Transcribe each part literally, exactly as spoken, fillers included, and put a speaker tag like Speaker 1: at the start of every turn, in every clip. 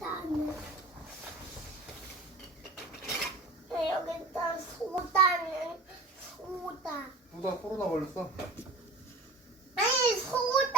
Speaker 1: 소다는 여기다 소다는 소다.
Speaker 2: 누가 코로나 걸렸어?
Speaker 1: 아니 소다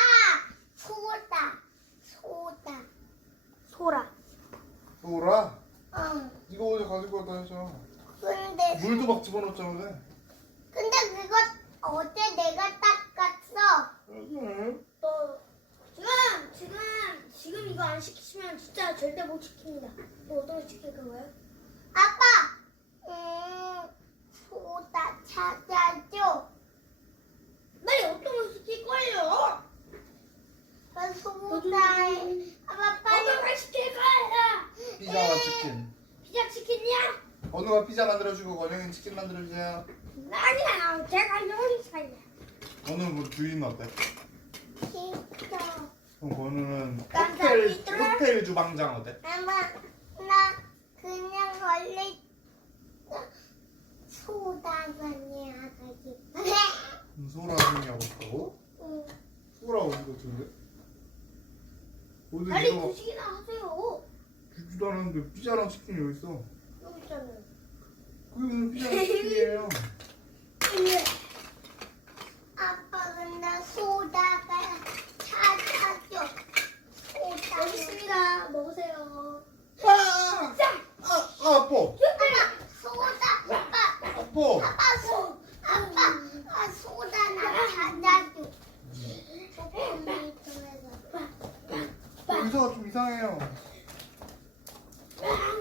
Speaker 1: 소다 소다 소라.
Speaker 2: 소라?
Speaker 1: 응.
Speaker 2: 이거 어제 가지고 왔다 했잖아.
Speaker 1: 근데
Speaker 2: 물도 막 집어넣었잖아. 그래.
Speaker 1: 근데 그거 어제 내가 닦았어.
Speaker 2: 응.
Speaker 1: 너 지금 지금 지금 이거 안 시키시면 진짜 절대 못 시킵니다. 뭐 어떤 거 시킬 건가요? 아빠, 음 소다 찾아줘. 빨리 어떤 거 시킬 거예요? 아, 소다에 아빠 빨리 어떤 거 시킬 거예요?
Speaker 2: 피자와 치킨.
Speaker 1: 피자 치킨이야?
Speaker 2: 건우가 피자 만들어주고 건영이는 치킨 만들어주세요.
Speaker 1: 아니야, 제가 요리사야.
Speaker 2: 건우는 뭐 주인 어때?
Speaker 1: 진짜.
Speaker 2: 그럼 건우는 호텔,
Speaker 1: 감사합니다.
Speaker 2: 호텔 주방장 어때?
Speaker 1: 엄마, 나 그냥 원래 소다만이 아가지.
Speaker 2: 음, 소라님이 하고 싶다고?
Speaker 1: 응.
Speaker 2: 소라 어디 같은데? 어디
Speaker 1: 빨리
Speaker 2: 이거
Speaker 1: 드시기나 하세요.
Speaker 2: 주지도 않았는데 피자랑 치킨이 여기 있어.
Speaker 1: 여기 있잖아요.
Speaker 2: 그게 무슨 피자랑 치킨이에요?
Speaker 1: 아빠 근데 소다가 찾아줘. 소다. 여기 있습니다. 먹으세요.
Speaker 2: 아!
Speaker 1: 자,
Speaker 2: 아! 아! 아파!
Speaker 1: 아빠 소다. 아빠.
Speaker 2: 아파!
Speaker 1: 아빠 소. 아빠. 아 소다 나 찾아줘. 조금 더 해서.
Speaker 2: 의사가 좀 이상해요.
Speaker 1: 아,